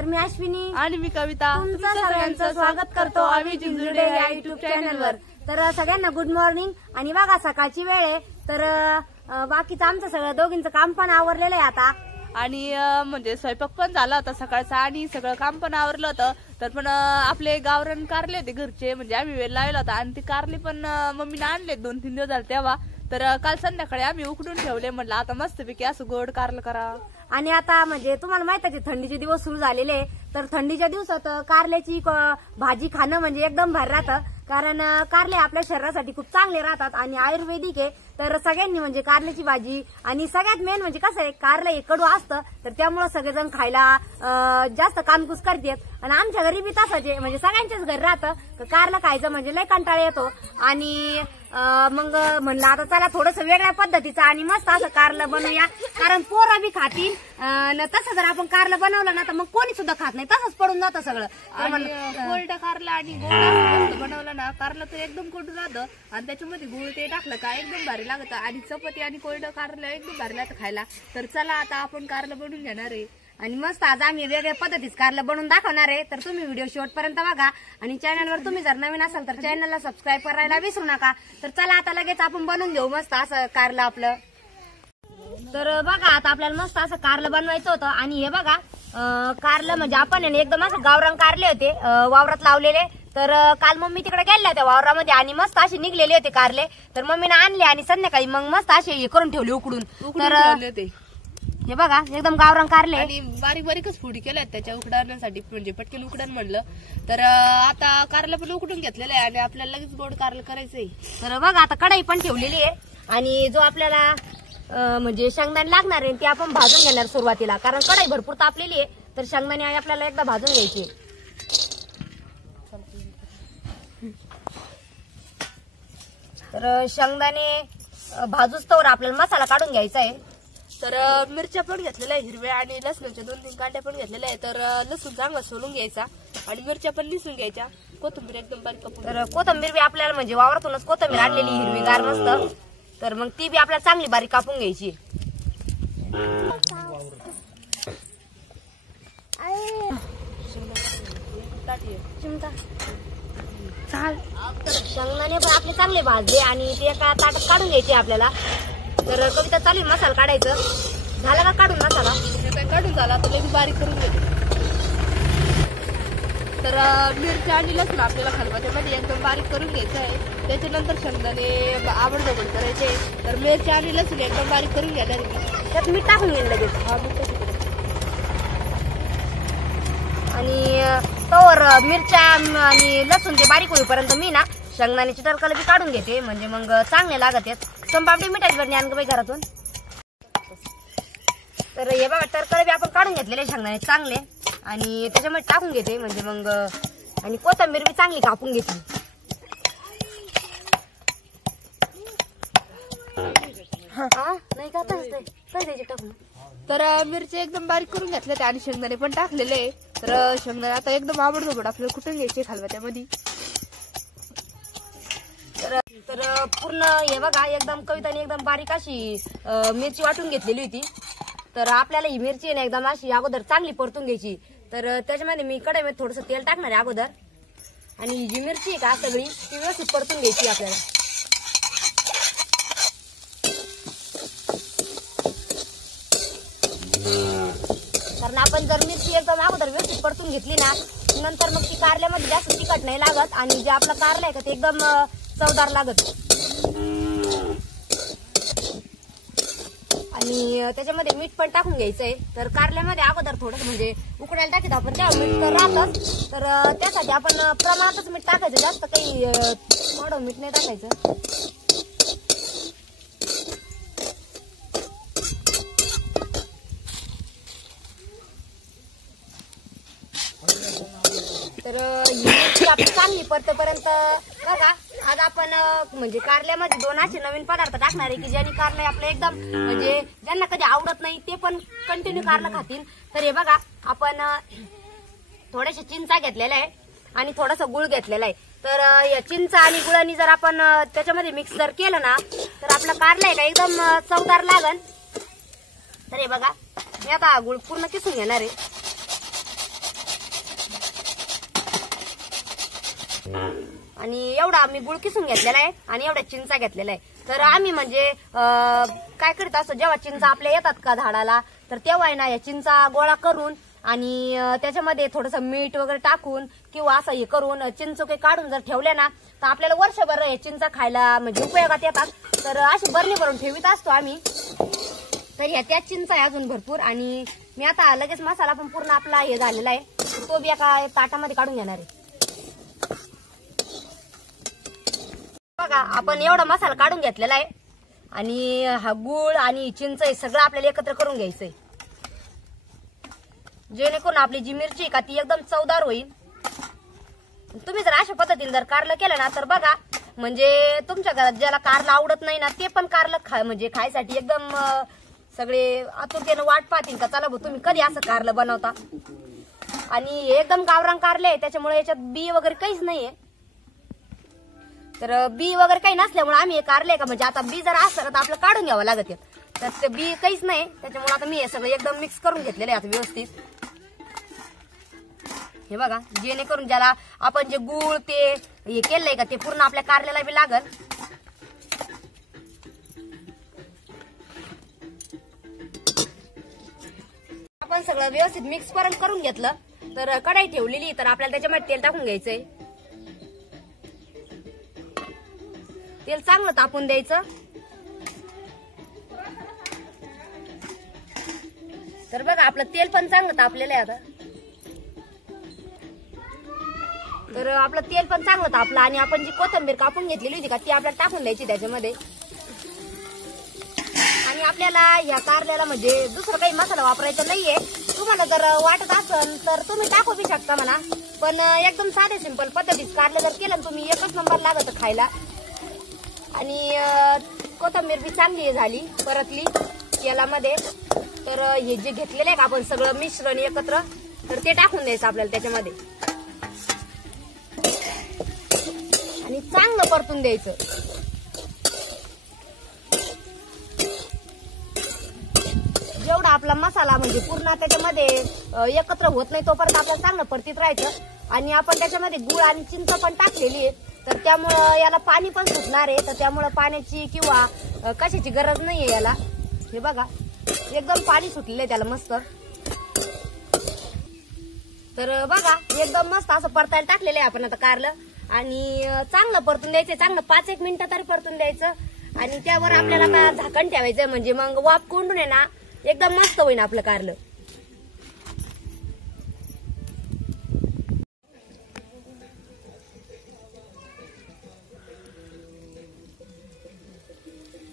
तर मी अश्विनी आणि मी कविता तुमचं सगळ्यांचं स्वागत करतो आम्ही जिंजुडे या युट्यूब चॅनलवर। तर सगळ्यांना गुड मॉर्निंग। आणि बघा सकाळची वेळ आहे, तर बाकीचं आमचं सगळं दोघींचं काम पण आवरलेलं आहे आता, आणि म्हणजे स्वयंपाक पण झाला होता सकाळचा आणि सगळं काम पण आवरलं होतं। तर पण आपले गावरान कारले होते घरचे, म्हणजे आम्ही वेळ लावला होता आणि ते कारले पण मम्मीने आणले 2-3 दिवस झाले तेव्हा। तर काल संध्याकाळी आम्ही उकडून ठेवले, म्हटलं आता मस्तपैकी असं गोड कारलं करा। आणि आता म्हणजे तुम्हाला माहित आहे थंडीचे दिवस सुरू झालेले, तर थंडीच्या दिवसात कारल्याची भाजी खाणं म्हणजे एकदम भारी राहतं, कारण कारले आपल्या शरीरासाठी खूप चांगले राहतात आणि आयुर्वेदिक आहे। तर सगळ्यांनी म्हणजे कारल्याची भाजी, आणि सगळ्यात मेन म्हणजे कसं आहे कारलं हे कडू असतं, तर त्यामुळे सगळेजण खायला जास्त कामकुस करतात। आणि आमच्या घरी बी तसंच आहे, म्हणजे सगळ्यांच्याच घरी राहतं कारलं खायचं म्हणजे लय कंटाळा येतो। आणि मग म्हणलं आता चला थोडस वेगळ्या पद्धतीचं आणि मस्त असं कारलं बनवूया, कारण पोरं बी खातील। तसं जर आपण कारलं बनवलं ना तर मग कोणी सुद्धा खात नाही, तसंच पडून जातं सगळं। कोरडं कारलं आणि गोड बनवलं ना कारलं तर एकदम कोरडं राहतं, आणि त्याच्यामध्ये गुळ ते टाकलं का एकदम भारी लागतं, आणि चपाती आणि कोरडं कारलं एकदम भारी लागतं खायला। तर चला आता आपण कारलं बनवून घेणार आहे, आणि मस्त आज आम्ही वेगळ्या पद्धतीत कारलं बनवून दाखवणार आहे। तर तुम्ही व्हिडिओ शेवटपर्यंत बघा, आणि चॅनलवर तुम्ही जर नवीन असाल तर चॅनलला सबस्क्राईब करायला विसरू नका। तर चला आता लगेच आपण बनवून घेऊ मस्त असं कारलं आपलं। तर बघा आता आपल्याला मस्त असं कारलं बनवायचं होतं, आणि हे बघा कारलं म्हणजे आपण एकदम असं गावरान कारले होते वावरात लावलेले। तर काल मम्मी तिकडे गेल्या होत्या वावरामध्ये आणि मस्त असे निघलेले होते कारले, तर मम्मीने आणले आणि संध्याकाळी मग मस्त असे हे करून ठेवले उकडून। तर हे बघा एकदम गावरान कारले, आणि बारीक बारीकच फोडी केल्यात त्याच्या उकडण्यासाठी, म्हणजे पटकन उकडण म्हणलं। तर आता कारलं पण उकडून घेतलेलं आहे आणि आपल्याला लगेच गोड कारलं करायचंय। तर बघा आता कढई पण ठेवलेली आहे, आणि जो आपल्याला म्हणजे शेंगदाणे लागणार आहे ते आपण भाजून घेणार सुरुवातीला, कारण कढई भरपूर तापलेली आहे। तर शेंगदाणे आपल्याला एकदा भाजून घ्यायचे। तर शेंगदाणे भाजूच तोवर आपल्याला मसाला काढून घ्यायचा आहे। तर मिरच्या पण घेतलेल्या आहे हिरव्या, आणि लसणाच्या 2-3 कांड्या पण घेतलेल्या आहे। तर लसूण चांगला सोलून घ्यायचा, आणि मिरच्या पण लिसून घ्यायच्या, कोथिंबीर एकदम बारीक कापून। तर कोथिंबीर बी आपल्याला म्हणजे वावरातूनच कोथिंबीर आणलेली हिरवीगार मस्त, तर मग ती बी आपल्याला चांगली बारीक कापून घ्यायची। शेंगदाणे पण आपले चांगले भाजले आणि ते एका ताटात काढून घ्यायचे आपल्याला। तर कविता चालू मसाला काढायचं, झाला का काढून मसाला? काढून झाला तर लगेच बारीक करून घेते। तर मिरच्या आणि लसूण आपल्याला खलबत्त्यामध्ये एकदम बारीक करून घ्यायचं आहे, त्याच्यानंतर शेंगदाणे आवडजवड करायचे। तर मिरच्या आणि लसूण एकदम बारीक करून घेणार आहे, त्यात मीठ टाकून घेईन लगेच। आणि तोवर मिरच्या आणि लसूण ते बारीक होईपर्यंत मी ना शेंगदाण्याची टरकल बी काढून घेते, म्हणजे मग चांगले लागत आहेत। संपापडी मिठाची बरणी आण बाई घरातून। तर हे बघा टरकल बी आपण काढून घेतलेले शेंगदाणे चांगले, आणि त्याच्यामध्ये टाकून घेते, म्हणजे मग आणि कोथिंबीर बी चांगली कापून घेते। नाही का टाकून। तर मिरच्या एकदम बारीक करून घेतल्या आणि शेंगदाणे पण टाकलेले आहे। तर शेंगदाणे आता एकदम आवडजवड आपल्याला कुठून घ्यायचे खलबत्त्यामध्ये। तर पूर्ण हे बघा एकदम कविताने एकदम बारीक अशी मिरची वाटून घेतलेली होती। तर आपल्याला ही मिरची ना एकदम अशी अगोदर चांगली परतून घ्यायची। तर त्याच्यामध्ये मी कढईमध्ये थोडंसं तेल टाकणार आहे अगोदर, आणि ही जी मिरची आहे का सगळी ती व्यवस्थित परतून घ्यायची आपल्याला। कारण आपण जर मिरची एकदम अगोदर व्यवस्थित परतून घेतली ना, नंतर मग ती कारल्यामध्ये जास्त तिखट नाही लागत, आणि जे आपला कारला आहे का ते एकदम चवदार लागत। आणि त्याच्यामध्ये मीठ पण टाकून घ्यायचंय। तर कारल्यामध्ये अगोदर थोडं म्हणजे उकडायला टाकत आपण तेव्हा मीठ तर राहतच, तर त्यासाठी आपण प्रमाणातच मीठ टाकायचं, जास्त काही थोडं मीठ नाही टाकायचं। तर ही मिरची आपली चांगली परतेपर्यंत बघा आज आपण म्हणजे कारल्यामध्ये 2 असे नवीन पदार्थ टाकणार आहे की ज्याने कारले आपले एकदम म्हणजे ज्यांना कधी आवडत नाही ते पण कंटिन्यू कारलं खातील। तर हे बघा आपण थोडेसे चिंचा घेतलेला आहे आणि थोडासा गुळ घेतलेला आहे। तर या चिंच आणि गुळानी जर आपण त्याच्यामध्ये मिक्स जर केलं ना तर आपला कारला आहे एकदम चवदार लागल। तर हे बघा मी आता गुळ पूर्ण किसून घेणार आहे। आणि एवढा मी गुळ किसून घेतलेला आहे आणि एवढा चिंचा घेतलेला आहे. तर आम्ही म्हणजे काय करत असतो, जेव्हा चिंचा आपल्या येतात का झाडाला, तर तेव्हा आहे ना या चिंचा गोळा करून आणि त्याच्यामध्ये थोडंसं मीठ वगैरे टाकून किंवा असं हे करून चिंचोके काढून जर ठेवले ना तर आपल्याला वर्षभर हे चिंचा खायला म्हणजे उपयोगात येतात. तर अशी बरणी भरून ठेवीत असतो आम्ही. तर ह्या त्या चिंचा आहे अजून भरपूर. आणि मी आता लगेच मसाला पण पूर्ण आपला हे झालेला आहे, तो बी एका ताटामध्ये काढून घेणार आहे. बघा आपण एवढा मसाला काढून घेतलेला आहे आणि हा गुळ आणि चिंच हे सगळं आपल्याला एकत्र करून घ्यायचंय, जेणेकरून आपली जी मिरची का ती एकदम चवदार होईल. तुम्ही जर अशा पद्धतीने जर कारलं केलं ना तर बघा म्हणजे तुमच्या घरात ज्याला कारलं आवडत नाही ना ते पण कारलं म्हणजे खायसाठी एकदम सगळे आतुरतेनं वाट पाहतील का चला भाऊ तुम्ही कधी असं कारलं बनवता. आणि एकदम गावरान कारले त्याच्यामुळे याच्यात बी वगैरे काहीच नाहीये. तर बी वगैरे काही नसल्यामुळे आम्ही हे कारले का म्हणजे आता बी जर असलं तर आपलं काढून घ्यावं लागत. तर ते बी काहीच नाही त्याच्यामुळे आता मी हे सगळं एकदम मिक्स करून घेतलेलं आहे आता व्यवस्थित. हे बघा जेणेकरून ज्याला आपण जे गुळ ते हे केलंय का ते पूर्ण आपल्या कारल्याला बी लागल. आपण सगळं व्यवस्थित मिक्स करून घेतलं. तर कढई ठेवलेली, तर आपल्याला त्याच्यामध्ये तेल टाकून घ्यायचंय. तेल चांगलं तापून द्यायचं. तर बघा आपलं तेल पण चांगलं तापलेलं आहे आता. तर आपलं तेल पण चांगलं तापलं आणि आपण जी कोथिंबीर कापून घेतलेली होती का ती आपल्याला टाकून द्यायची त्याच्यामध्ये. आणि आपल्याला या कारल्याला म्हणजे दुसरं काही मसाला वापरायचा नाहीये. तुम्हाला जर वाटत असेल तर तुम्ही टाकू बी शकता म्हणा, पण एकदम साधे सिंपल पद्धतीत कारलं जर केलं तुम्ही एकच नंबर लागत खायला. आणि कोथिंबीर बी चांगली झाली परतली तेलामध्ये. तर हे जे घेतलेलं आहे का आपण सगळं मिश्रण एकत्र तर ते टाकून द्यायचं आपल्याला त्याच्यामध्ये आणि चांगलं परतून द्यायचं. जेवढा आपला मसाला म्हणजे पूर्ण त्याच्यामध्ये एकत्र होत नाही तोपर्यंत आपल्याला चांगलं परतीत राहायचं. आणि आपण त्याच्यामध्ये गुळ आणि चिंच पण टाकलेली आहे तर त्यामुळं याला पाणी पण सुटणार आहे. तर त्यामुळं पाण्याची किंवा कशाची गरज नाहीये याला. हे बघा एकदम पाणी सुटलेलं आहे त्याला मस्त. तर बघा एकदम मस्त असं परतायला टाकलेलं आहे आपण आता कारलं. आणि चांगलं परतून द्यायचं, चांगलं 5-1 मिनिटं तरी परतून द्यायचं. आणि त्यावर आपल्याला आता झाकण ठेवायचं म्हणजे मग वाफ कोंडून आहे ना एकदम मस्त होईल आपलं कारलं.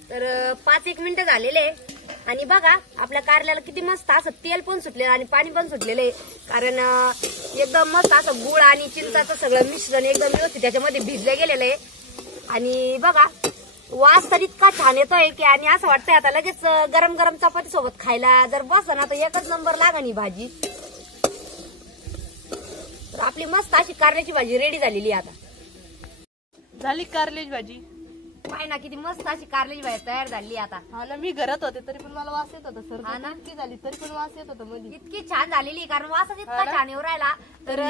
तर 5-1 मिनिटं झालेले आणि बघा आपल्या कारल्याला किती मस्त असं तेल पण सुटलेलं आणि पाणी पण सुटलेलं आहे. कारण एकदम मस्त असं गुळ आणि चिंचाचं सगळं मिश्रण एकदम व्यवस्थित त्याच्यामध्ये भिजलं गेलेलं आहे. आणि बघा वास तर इतका छान येतोय की आणि असं वाटतंय आता लगेच गरम गरम चपाती सोबत खायला जर बसलं ना तर एकच नंबर लागण ही भाजी. तर आपली मस्त अशी कारल्याची भाजी रेडी झालेली आता. झाली कारल्याची भाजी. पाय ना किती मस्त अशी कारल्याची भाजी तयार झाली आता. हा ना मी घरात होते तरी पण मला वास येत होता सर. हा ना इतकी झाली तरी पण वास येत होता मध्ये. इतकी छान झालेली कारण वासच इतका छान येऊ राहिला. तर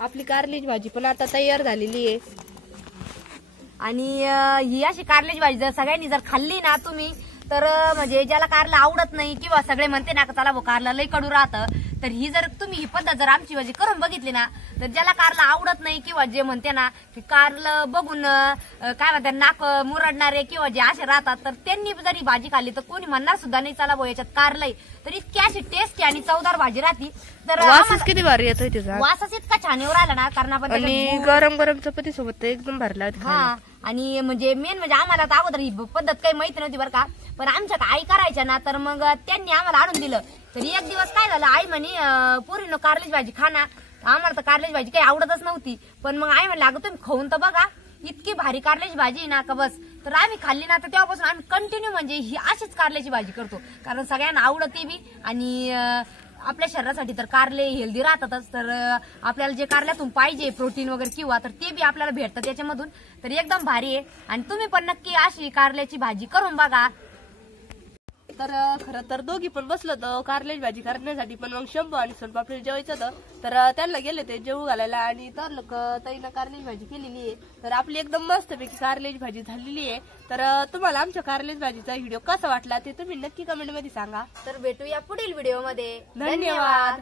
आपली कारल्याची भाजी पण आता तयार झालेली आहे. आणि ही अशी कारल्याची भाजी जर सगळ्यांनी जर खाल्ली ना तुम्ही तर म्हणजे ज्याला कारला आवडत नाही किंवा सगळे म्हणते ना चला भाऊ कारला लई कडू राहतं तर ही जर तुम्ही ही पद्धत जर आमची भाजी करून बघितली ना तर ज्याला कारला आवडत नाही किंवा जे म्हणते ना की कारलं बघून काय म्हणतात नाक मुरडणारे किंवा जे असे राहतात तर त्यांनी जरी भाजी खाल्ली तर कोणी म्हणणार सुद्धा नाही चला भाऊ याच्यात कारलंय. तर इतकी अशी टेस्टी आणि चवदार भाजी राहती. तर वासच किती भारी येतोय त्याचा. वासच इतका छान येऊ राहिला ना कारण आपण आणि गरम गरम चपाती सोबत एकदम भरला. हा आणि म्हणजे मेन म्हणजे आम्हाला तर अगोदर ही पद्धत काही माहिती नव्हती बरं का. पण आमच्या आई करायच्या ना तर मग त्यांनी आम्हाला आणून दिलं. तर एक दिवस काय झालं आई म्हणे पोरीनं कारल्याची भाजी खा ना. आम्हाला तर कारल्याची भाजी काही आवडतच नव्हती पण मग आई म्हणलं अगं तुम्ही खाऊन तर बघा इतकी भारी कारल्याची भाजी ना का बस. तर आम्ही खाल्ली ना तर तेव्हापासून आम्ही कंटिन्यू म्हणजे ही अशीच कारल्याची भाजी करतो कारण सगळ्यांना आवडते बी. आणि आपल्या शरीरासाठी तर कारले हेल्दी राहतातच. तर आपल्याला जे कारल्यातून पाहिजे प्रोटीन वगैरे किंवा तर ते बी आपल्याला भेटतं त्याच्यामधून. तर एकदम भारी आहे आणि तुम्ही पण नक्की अशी कारल्याची भाजी करून बघा. तर खरं तर दोघी पण बसलो होतो कारल्याची भाजी करण्यासाठी, पण मग शंभू आणि सोनपापडी जेवायचं होतं तर त्यांना गेले ते जेवू घालायला आणि तर लोक ताईनं कारल्याची भाजी केलेली आहे. तर आपली एकदम मस्तपैकी कारल्याची भाजी झालेली आहे. तर तुम्हाला आमच्या कारल्याची भाजीचा व्हिडिओ कसा वाटला ते तुम्ही नक्की कमेंट मध्ये सांगा. तर भेटूया पुढील व्हिडिओ मध्ये. धन्यवाद.